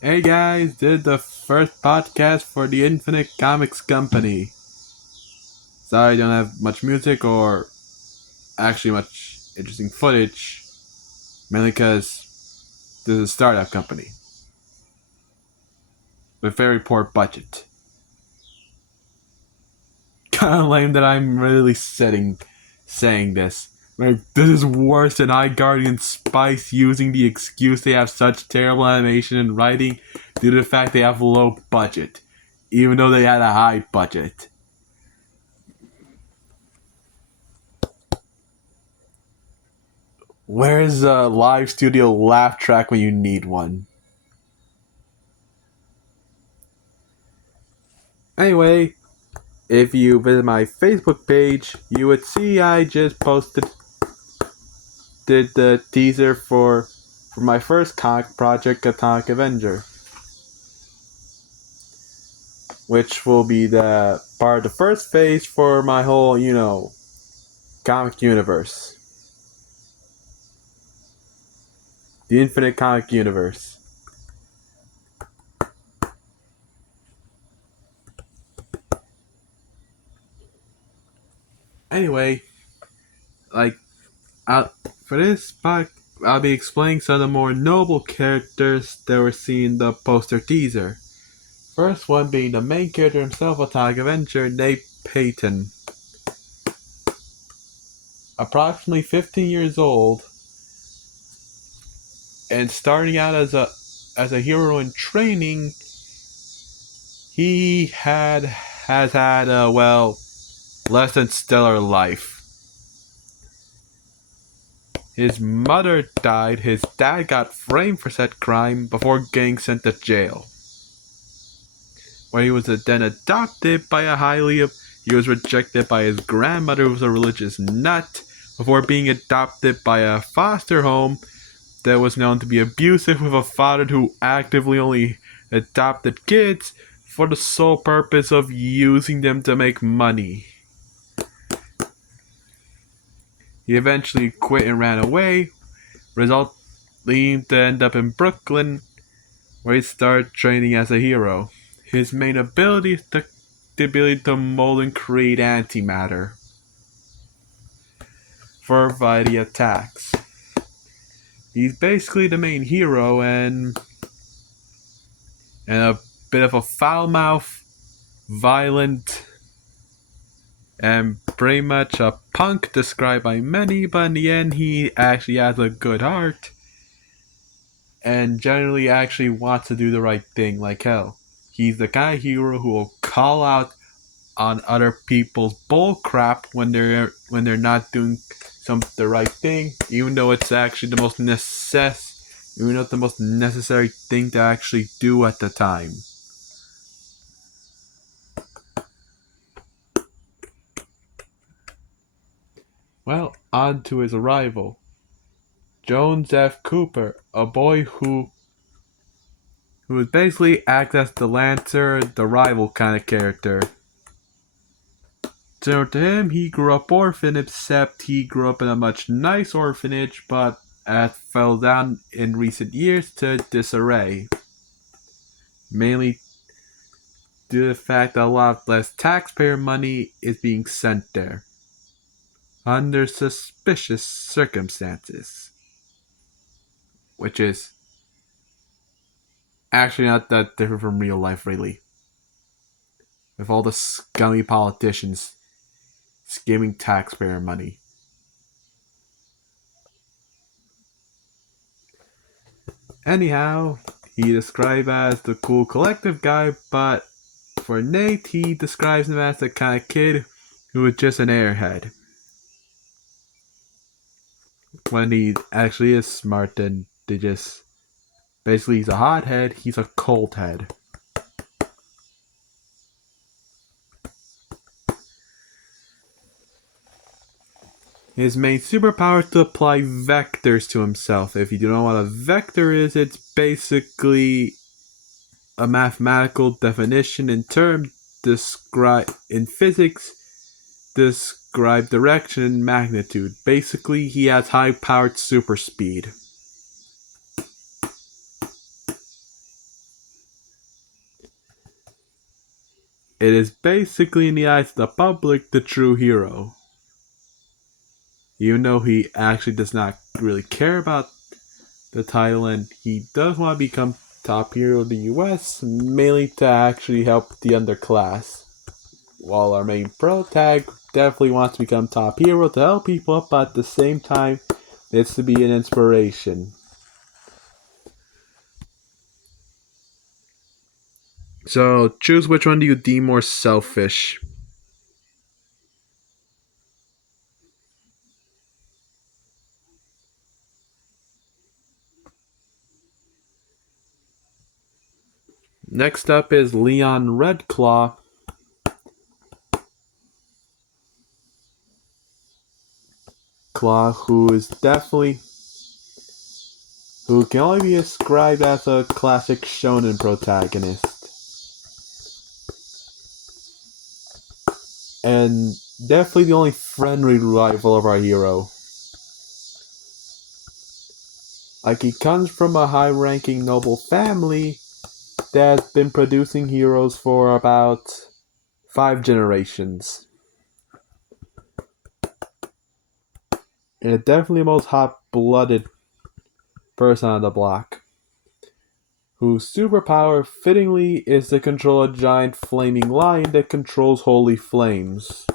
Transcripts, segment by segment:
Hey guys, this is the first podcast for the Infinite Comics Company. Sorry I don't have much music or actually much interesting footage, mainly because this is a startup company with very poor budget. Kinda lame that I'm really saying this. Like, this is worse than iGuardian Spice using the excuse they have such terrible animation and writing due to the fact they have low budget, even though they had a high budget. Where's a live studio laugh track when you need one? Anyway, if you visit my Facebook page, you would see I just did the teaser for my first comic project, Atomic Avenger, which will be the part of the first phase for my whole, comic universe, the Infinite Comic Universe. Anyway, like, I'll, for this podcast, I'll be explaining some of the more noble characters that were seen in the poster teaser. First one being the main character himself, Atomic Avenger, Nate Payton. Approximately 15 years old, and starting out as a hero in training, he has had a less than stellar life. His mother died, his dad got framed for said crime before getting sent to jail, where he was then adopted by he was rejected by his grandmother, who was a religious nut, before being adopted by a foster home that was known to be abusive, with a father who actively only adopted kids for the sole purpose of using them to make money. He eventually quit and ran away, resulting to end up in Brooklyn, where he started training as a hero. His main ability is the ability to mold and create antimatter for a variety of attacks. He's basically the main hero and a bit of a foul mouth, violent, and pretty much a punk described by many, but in the end he actually has a good heart and generally actually wants to do the right thing like hell. He's the kind of hero who will call out on other people's bullcrap when they're not doing the right thing, even though it's actually the most necessary thing to actually do at the time. Well, on to his arrival. Jones F. Cooper, a boy who would basically act as the Lancer, the rival kind of character. So to him, he grew up orphan, except he grew up in a much nice orphanage, but fell down in recent years to disarray. Mainly due to the fact that a lot less taxpayer money is being sent there, under suspicious circumstances. Which is actually not that different from real life, really. With all the scummy politicians skimming taxpayer money. Anyhow, he described as the cool collective guy, but for Nate, he describes him as the kind of kid who is just an airhead. When he actually is smart, and they just basically he's a hothead, he's a cold head. His main superpower is to apply vectors to himself. If you don't know what a vector is, it's basically a mathematical definition in term describe in physics describe direction and magnitude. Basically, he has high powered super speed. It is basically, in the eyes of the public, the true hero. Even though he actually does not really care about the title and he does want to become top hero of the US, mainly to actually help the underclass. While our main pro tag definitely wants to become top hero to help people, but at the same time, it's to be an inspiration. So choose which one do you deem more selfish. Next up is Leon Redclaw. Who is definitely who can only be described as a classic shonen protagonist. And definitely the only friendly rival of our hero. Like, he comes from a high ranking noble family that's been producing heroes for about 5 generations. And definitely the most hot blooded person on the block. Whose superpower, fittingly, is to control a giant flaming lion that controls holy flames.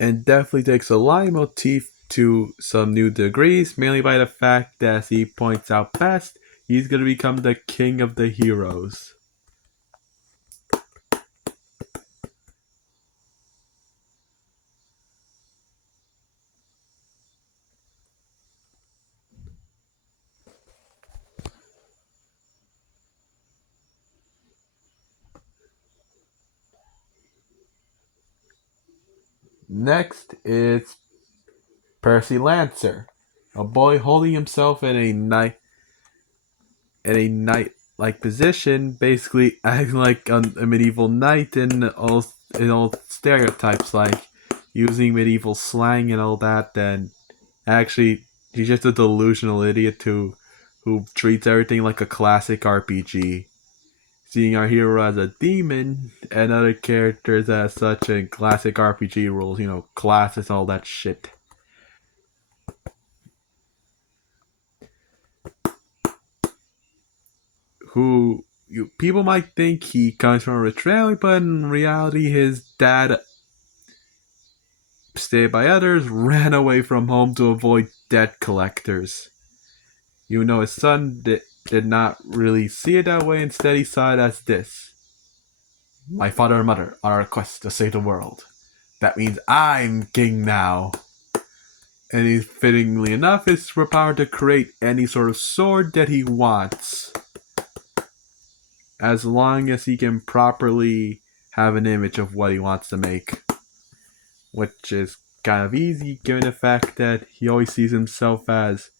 And definitely takes a lion motif to some new degrees, mainly by the fact that, as he points out best, he's going to become the king of the heroes. Next is Percy Lancer, a boy holding himself in a knight like position, basically acting like a medieval knight in all stereotypes, like using medieval slang and all that. And actually, he's just a delusional idiot who treats everything like a classic RPG, seeing our hero as a demon and other characters as such in classic RPG rules, classes, all that shit. Who people might think he comes from a rich family, but in reality, his dad, stayed by others, ran away from home to avoid debt collectors. His son did not really see it that way. Instead, he saw it as this: my father and mother are on a quest to save the world. That means I'm king now. And he, fittingly enough, is superpowered to create any sort of sword that he wants, as long as he can properly have an image of what he wants to make, which is kind of easy given the fact that he always sees himself as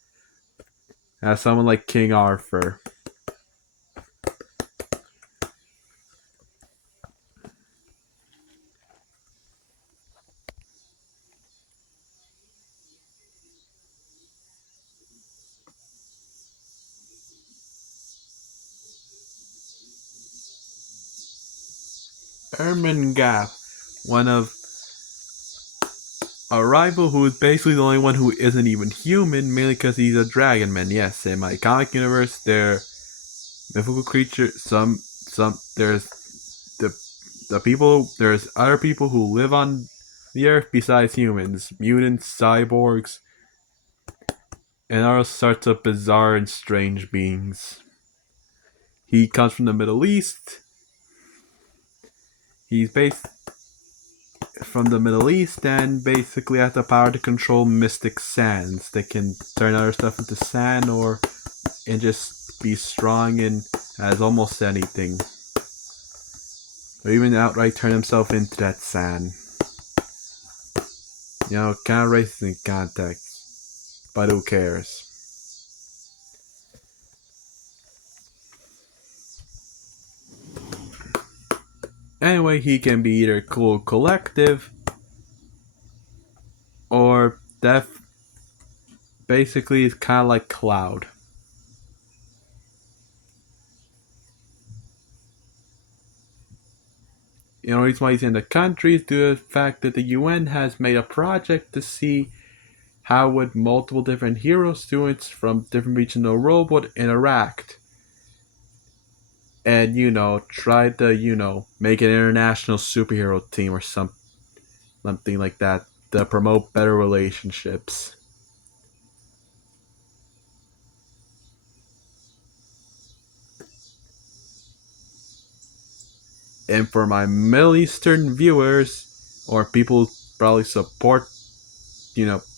someone like King Arthur. Ermengarde, one of a rival who is basically the only one who isn't even human, mainly because he's a dragon man. Yes, in my comic universe, they're mythical creatures. There's the there's other people who live on the earth besides humans, mutants, cyborgs, and all sorts of bizarre and strange beings. He comes from the Middle East. He's based from the Middle East and basically has the power to control mystic sands that can turn other stuff into sand and just be strong and as almost anything. Or even outright turn himself into that sand. Kind of racist in context. But who cares? Anyway, he can be either cool collective or Death basically is kind of like Cloud. The only reason why he's in the country is due to the fact that the UN has made a project to see how would multiple different hero students from different regions of the world would interact. And, try to, make an international superhero team or something like that to promote better relationships. And for my Middle Eastern viewers, or people who probably support,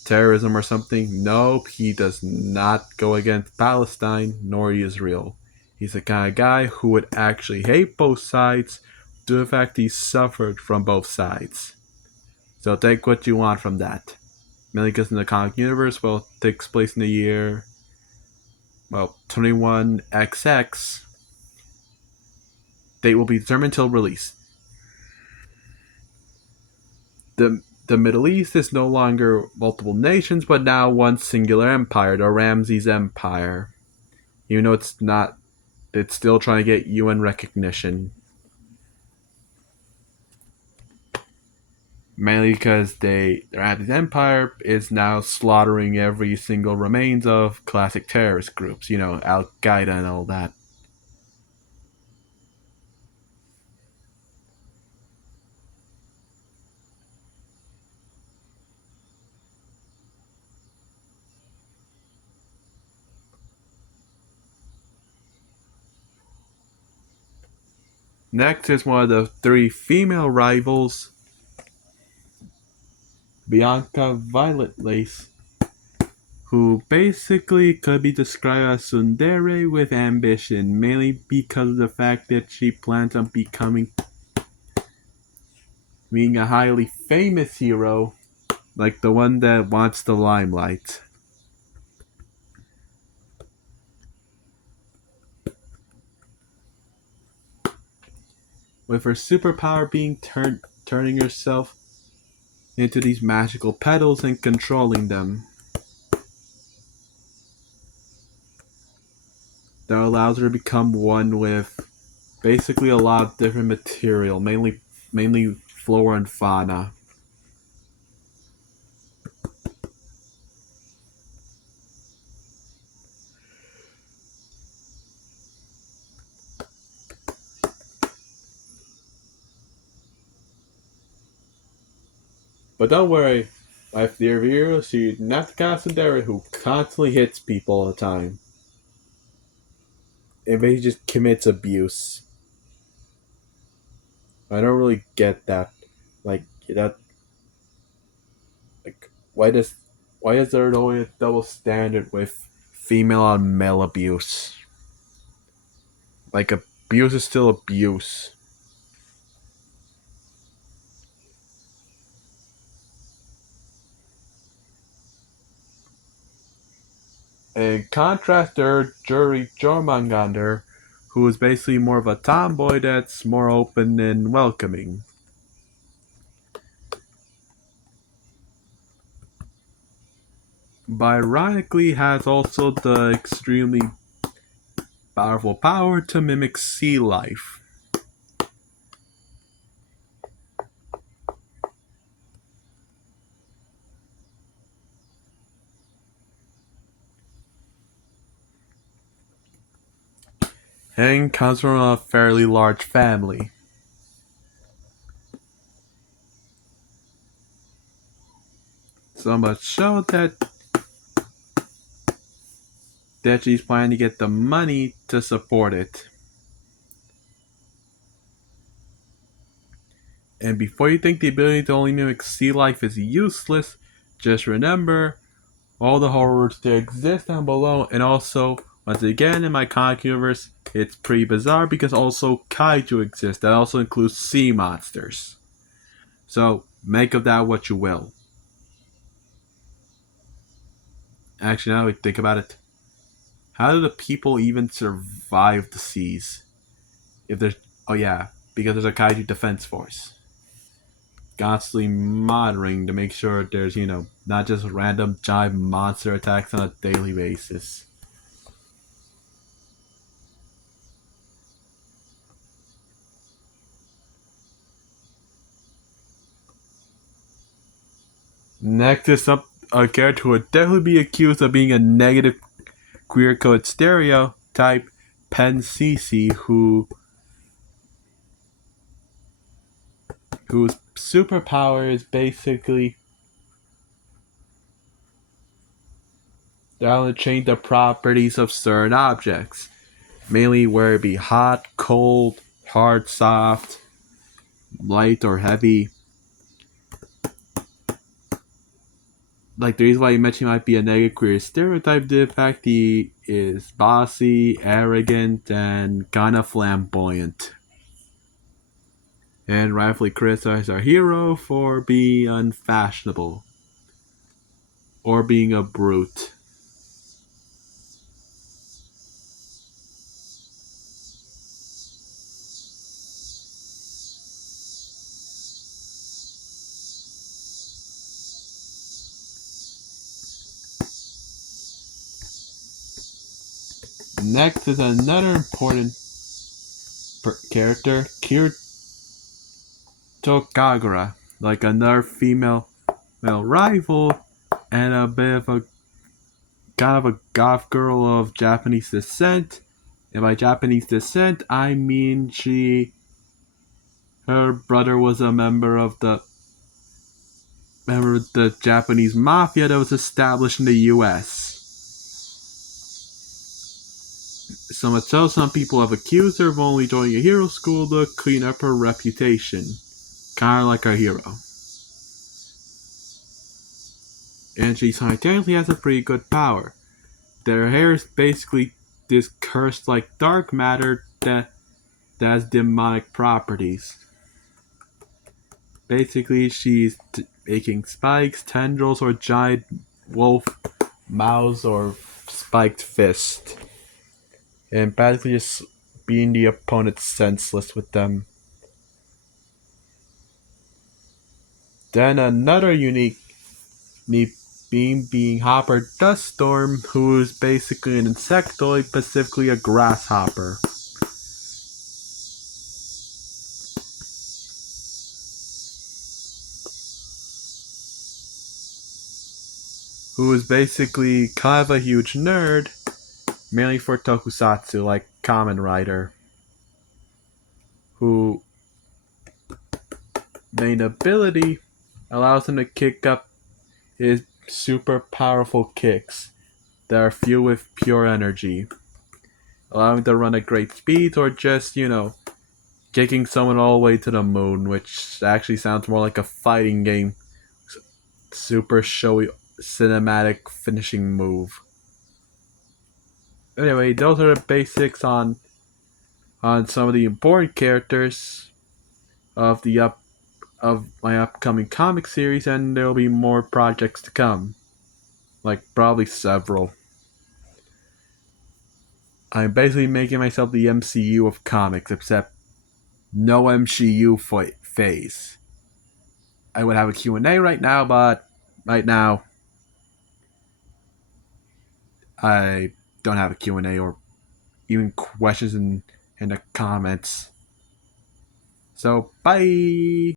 terrorism or something, nope, he does not go against Palestine nor Israel. He's the kind of guy who would actually hate both sides due to the fact he suffered from both sides. So take what you want from that. Mainly because in the comic universe, well, it takes place in the year, 21XX. Date will be determined until release. The Middle East is no longer multiple nations, but now one singular empire, the Ramses Empire. Even though it's still trying to get UN recognition. Mainly because their Ramses Empire is now slaughtering every single remains of classic terrorist groups, Al Qaeda and all that. Next is one of the three female rivals, Bianca Violet Lace, who basically could be described as tsundere with ambition, mainly because of the fact that she plans on being a highly famous hero, like the one that wants the limelight. With her superpower being turning herself into these magical petals and controlling them. That allows her to become one with basically a lot of different material, mainly flora and fauna. But don't worry, my dear hero, she's not the kind of tsundere who constantly hits people all the time. And basically just commits abuse. I don't really get that. Like that. Like why is there always a double standard with female on male abuse? Like abuse is still abuse. In contrast, there's Jury Jormungandr, who is basically more of a tomboy that's more open and welcoming. But ironically has also the extremely powerful power to mimic sea life. And comes from a fairly large family. So much so that she's planning to get the money to support it. And before you think the ability to only mimic sea life is useless, just remember all the horrors that exist down below. And also, once again, in my comic universe, it's pretty bizarre because also kaiju exist. That also includes sea monsters. So, make of that what you will. Actually, now we think about it. How do the people even survive the seas? If there's, oh yeah, because there's a kaiju defense force. constantly monitoring to make sure there's, not just random giant monster attacks on a daily basis. Next is a character who would definitely be accused of being a negative queer code stereotype, Pen Cece, whose superpower is basically they're able to change the properties of certain objects, mainly where it be hot, cold, hard, soft, light, or heavy. Like the reason why you mentioned he might be a negative queer stereotype, the fact he is bossy, arrogant, and kind of flamboyant. And rightfully criticize our hero for being unfashionable or being a brute. Next is another important character, Kirito Kagura, like another female male rival and a bit of a kind of a goth girl of Japanese descent. And by Japanese descent, I mean her brother was a member of the Japanese mafia that was established in the U.S. So much so, some people have accused her of only joining a hero school to clean up her reputation, kind of like our hero. And she simultaneously has a pretty good power. Their hair is basically this cursed like dark matter that has demonic properties. Basically, she's making spikes, tendrils, or giant wolf mouths or spiked fist. And basically just being the opponent senseless with them. Then another unique being Hopper Duststorm, who is basically an insectoid, specifically a grasshopper. Who is basically kind of a huge nerd, mainly for tokusatsu, like Kamen Rider. Who main ability allows him to kick up his super powerful kicks that are fueled with pure energy, allowing him to run at great speeds or just, kicking someone all the way to the moon, which actually sounds more like a fighting game. Super showy cinematic finishing move. Anyway, those are the basics on some of the important characters of of my upcoming comic series, and there will be more projects to come, like probably several. I'm basically making myself the MCU of comics, except no MCU phase. I would have a Q&A right now, but right now I don't have a Q&A or even questions in the comments. So, bye!